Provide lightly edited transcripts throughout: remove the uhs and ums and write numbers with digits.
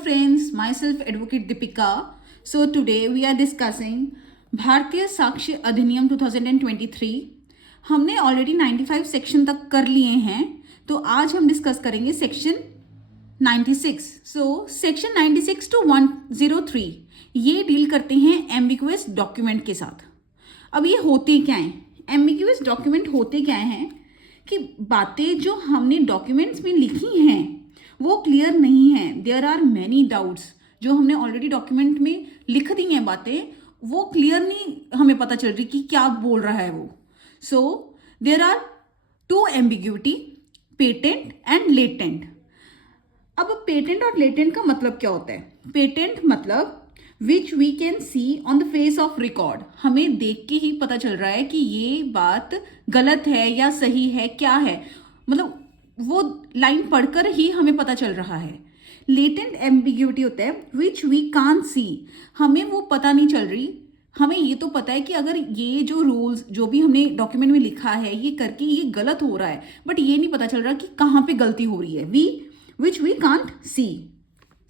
friends, myself Advocate Deepika. So today we are discussing भारतीय साक्ष्य अधिनियम 2023। हमने ऑलरेडी 95 सेक्शन तक कर लिए हैं, तो आज हम डिस्कस करेंगे सेक्शन 96। सो सेक्शन 96 टू 103 ये डील करते हैं एम्बिगुअस डॉक्यूमेंट के साथ। अब ये होते क्या हैं? एम्बिगुअस डॉक्यूमेंट होते क्या हैं कि बातें जो हमने डॉक्यूमेंट्स में लिखी हैं वो क्लियर नहीं है। There are many doubts. जो हमने ऑलरेडी डॉक्यूमेंट में लिख दी हैं बातें, वो क्लियर नहीं हमें पता चल रही कि क्या बोल रहा है वो। So there are two ambiguity, patent and latent. अब पेटेंट और लेटेंट का मतलब क्या होता है? पेटेंट मतलब which we can see on the face of record. हमें देख के ही पता चल रहा है कि ये बात गलत है या सही है, क्या है, मतलब वो लाइन पढ़कर ही हमें पता चल रहा है। लेटेंट एम्बिग्यूटी होता है विच वी कांट सी। हमें वो पता नहीं चल रही। हमें ये तो पता है कि अगर ये जो रूल्स जो भी हमने डॉक्यूमेंट में लिखा है ये करके ये गलत हो रहा है, बट ये नहीं पता चल रहा कि कहाँ पे गलती हो रही है। Which we can't see.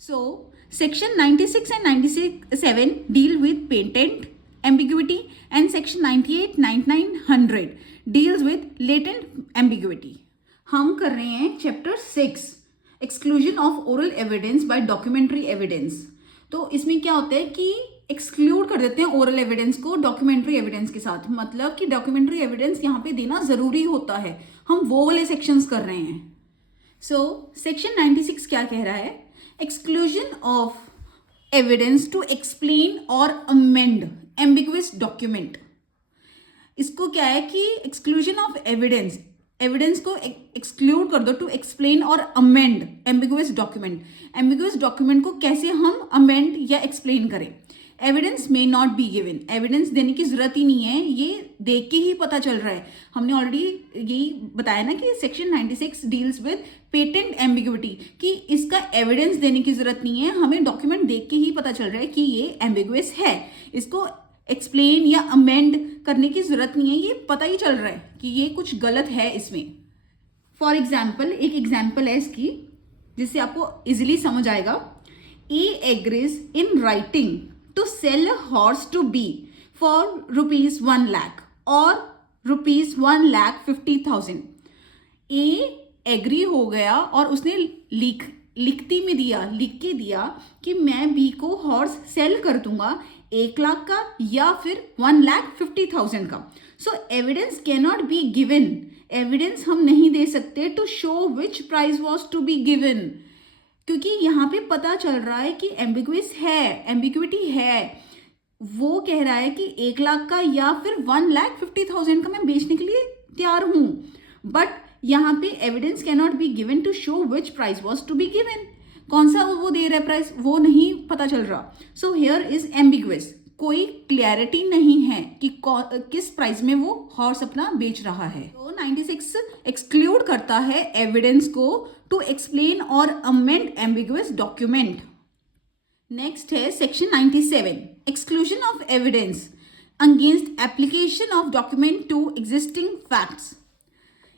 So section 96 and 97 deal with patent ambiguity and section 98, 99, 100 deals with latent ambiguity. हम कर रहे हैं chapter 6 exclusion of oral evidence bye documentary evidence. तो इसमें क्या होता है कि एक्सक्लूड कर देते हैं ओरल एविडेंस को डॉक्यूमेंट्री एविडेंस के साथ। मतलब कि डॉक्यूमेंट्री एविडेंस यहाँ पे देना जरूरी होता है। हम वो वाले सेक्शंस कर रहे हैं। सो सेक्शन 96 क्या कह रहा है? Exclusion of evidence to explain और अमेंड एम्बिगुअस डॉक्यूमेंट। इसको क्या है कि एक्सक्लूजन ऑफ एविडेंस को एक्सक्लूड कर दो टू एक्सप्लेन और amend ambiguous document. Ambiguous document को कैसे हम अमेंड या एक्सप्लेन करें? एविडेंस में नॉट बी गिवन। एविडेंस देने की जरूरत ही नहीं है, ये देख के ही पता चल रहा है। हमने ऑलरेडी यही बताया ना कि section 96 deals with patent ambiguity, कि इसका एविडेंस देने की जरूरत नहीं है। हमें डॉक्यूमेंट देख के ही पता चल रहा है कि ये एम्बिगुअस है। इसको एक्सप्लेन या अमेंड करने की जरूरत नहीं है, ये पता ही चल रहा है कि ये कुछ गलत है इसमें। फॉर एग्जाम्पल, एक एग्जाम्पल है इसकी जिससे आपको इजिली समझ आएगा। A agrees in writing to sell a horse to be for ₹1 lakh और ₹1,50,000। ए एग्री हो गया और उसने लिख के दिया कि मैं बी को हॉर्स सेल कर दूंगा 1 लाख का या फिर 1,50,000 का। So evidence can not be given. Evidence हम नहीं दे सकते to show which price was to be given, क्योंकि यहाँ पे पता चल रहा है कि एम्बिगुअस है, एम्बिग्यूटी है। वो कह रहा है कि 1 लाख का या फिर 1,50,000 का मैं बेचने के लिए तैयार हूं, बट यहाँ पे evidence can not be given to show which price was to be given. कौन सा वो दे रहा है प्राइस, वो नहीं पता चल रहा। So here is ambiguous. कोई क्लैरिटी नहीं है कि किस प्राइस में वो हॉर्स अपना बेच रहा है। तो 96 एक्सक्लूड करता है एविडेंस को टू एक्सप्लेन और अमेंड एम्बिगुअस डॉक्यूमेंट। नेक्स्ट है section 97 exclusion of evidence against application of document to existing facts.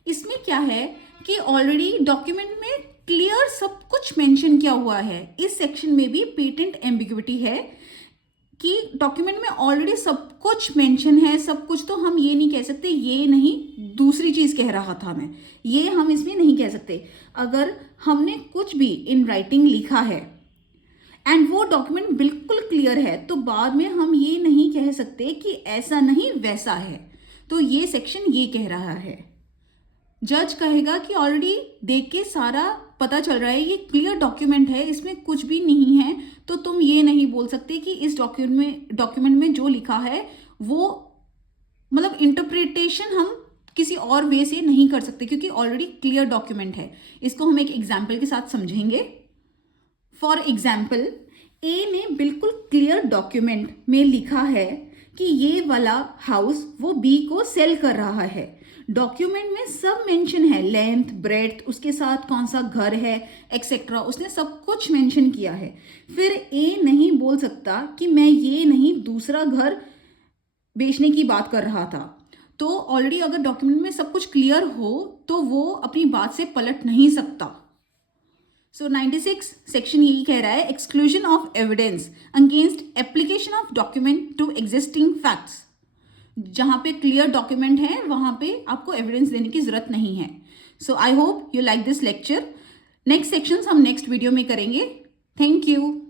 इसमें क्या है कि ऑलरेडी डॉक्यूमेंट में क्लियर सब कुछ मेंशन किया हुआ है। इस सेक्शन में भी पेटेंट एम्बिग्यूटी है कि डॉक्यूमेंट में ऑलरेडी सब कुछ मेंशन है। सब कुछ तो हम ये नहीं कह सकते, ये नहीं दूसरी चीज कह रहा था मैं, ये हम इसमें नहीं कह सकते। अगर हमने कुछ भी इन राइटिंग लिखा है एंड वो डॉक्यूमेंट बिल्कुल क्लियर है, तो बाद में हम ये नहीं कह सकते कि ऐसा नहीं वैसा है। तो ये सेक्शन ये कह रहा है। जज कहेगा कि ऑलरेडी देख के सारा पता चल रहा है, ये क्लियर डॉक्यूमेंट है, इसमें कुछ भी नहीं है, तो तुम ये नहीं बोल सकते कि इस डॉक्यूमेंट में जो लिखा है वो, मतलब इंटरप्रिटेशन हम किसी और वे से नहीं कर सकते, क्योंकि ऑलरेडी क्लियर डॉक्यूमेंट है। इसको हम एक एग्जाम्पल के साथ समझेंगे। फॉर एग्जाम्पल, ए ने बिल्कुल क्लियर डॉक्यूमेंट में लिखा है कि ये वाला हाउस वो बी को सेल कर रहा है। डॉक्यूमेंट में सब मेंशन है, लेंथ, ब्रेड्थ, उसके साथ कौन सा घर है, एक्सेट्रा, उसने सब कुछ मेंशन किया है। फिर ए नहीं बोल सकता कि मैं ये नहीं दूसरा घर बेचने की बात कर रहा था। तो ऑलरेडी अगर डॉक्यूमेंट में सब कुछ क्लियर हो तो वो अपनी बात से पलट नहीं सकता। सो 96 सेक्शन यही कह रहा है, exclusion of evidence against application of document to existing facts. जहाँ पे क्लियर डॉक्यूमेंट है वहाँ पे आपको एविडेंस देने की जरूरत नहीं है। So I hope you like this lecture. Next sections हम नेक्स्ट वीडियो में करेंगे। Thank you.